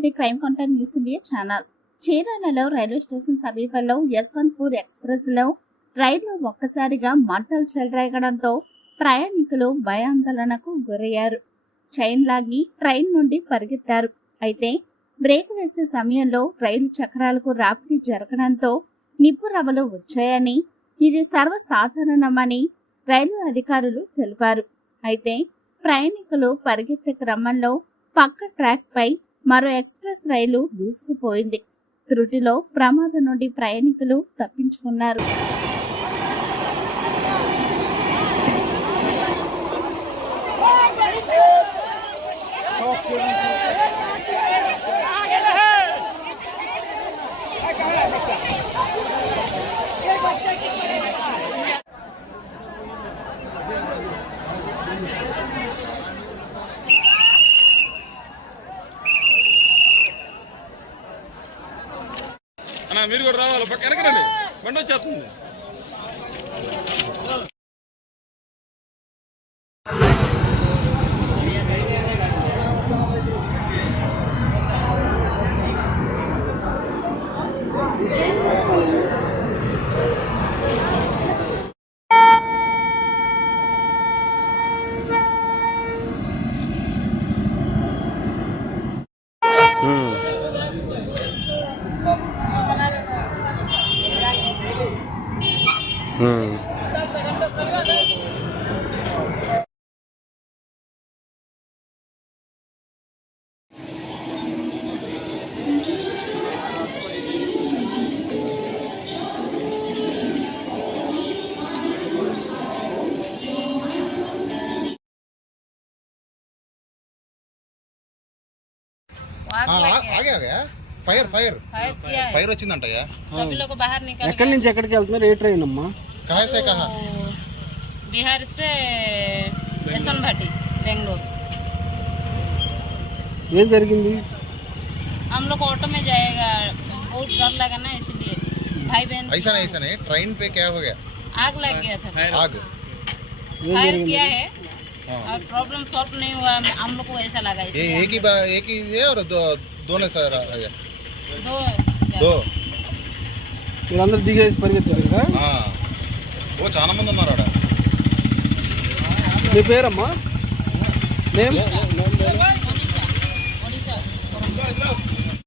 The crime content news India channel చీరాలలో railway station సమీపంలో యశ్వంత్పూర్ ఎక్స్ప్రెస్లో రైలు ఒక్కసారిగా మంటలు చెలరేగడంతో ప్రయాణికులు భయాందోళనకు గురయ్యారు. చైన్ లాగి ట్రైన్ నుండి పరిగెత్తారు. అయితే బ్రేక్ వేసే సమయంలో రైలు చక్రాలకు రాపిడి జరగడంతో నిప్పు రవ్వలు వచ్చాయని ఇది సర్వసాధారణమని రైల్వే అధికారులు తెలిపారు. అయితే ప్రయాణికులు పరిగెత్తే క్రమంలో పక్క ట్రాక్ పై మరో ఎక్స్ప్రెస్ రైలు దూసుకుపోయింది. త్రుటిలో ప్రమాదం నుండి ప్రయాణికులు తప్పించుకున్నారు. అన్న మీరు కూడా రావాలి. పక్క వెనకరండి బండి వచ్చేస్తుంది. Fire fire. ఫైర్ వచ్చిందంట ఎక్కడి నుంచి ఎక్కడికి వెళ్తున్నారు? ఏ ట్రైన్ అమ్మా? कहाँ से कहाँ? बिहार से यशन भाटी बेंगलोर। ये जरगिंदी हम लोग ऑटो में जाएगा बहुत डर लगा ना इसलिए। भाई बहन ऐसा नहीं ऐसा नहीं ट्रेन पे क्या हो गया? आग लग गया था। आग। फायर किया है और प्रॉब्लम सॉल्व नहीं हुआ हम लोग को ऐसा लगा ये एक ही एक ही है और दो दोनों सर आ गया दो। दो। अंदर दी गई इस पर हाँ। ఓ చాలా మంది ఉన్నారు ఆడ. మీ పేరమ్మా? నేమ్?